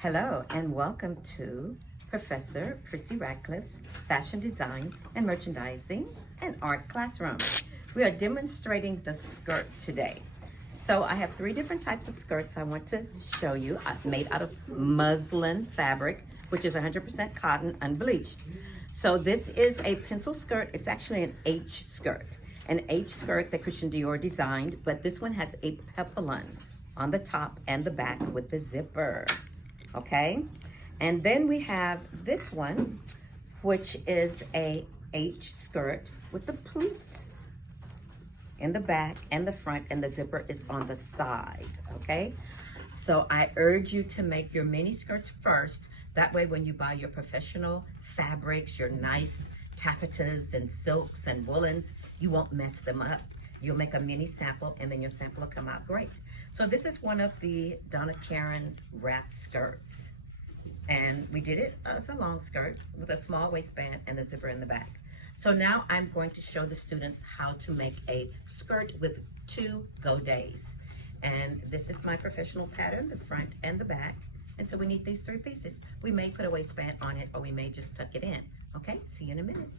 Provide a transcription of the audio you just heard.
Hello and welcome to Professor Chrissy Radcliffe's Fashion Design and Merchandising and Art Classroom. We are demonstrating the skirt today. So I have three different types of skirts I want to show you. Made out of muslin fabric, which is 100% cotton, unbleached. So this is a pencil skirt. It's actually an H skirt. An H skirt that Christian Dior designed, but this one has a peplum on the top and the back with the zipper. Okay, and then we have this one, which is a H skirt with the pleats in the back and the front, and the zipper is on the side. Okay, so I urge you to make your mini skirts first. That way when you buy your professional fabrics, your nice taffetas and silks and woolens, you won't mess them up. You'll make a mini sample and then your sample will come out great. So this is one of the Donna Karan wrap skirts. And we did it as a long skirt with a small waistband and the zipper in the back. So now I'm going to show the students how to make a skirt with two godets. And this is my professional pattern, the front and the back. And so we need these three pieces. We may put a waistband on it or we may just tuck it in. Okay, see you in a minute.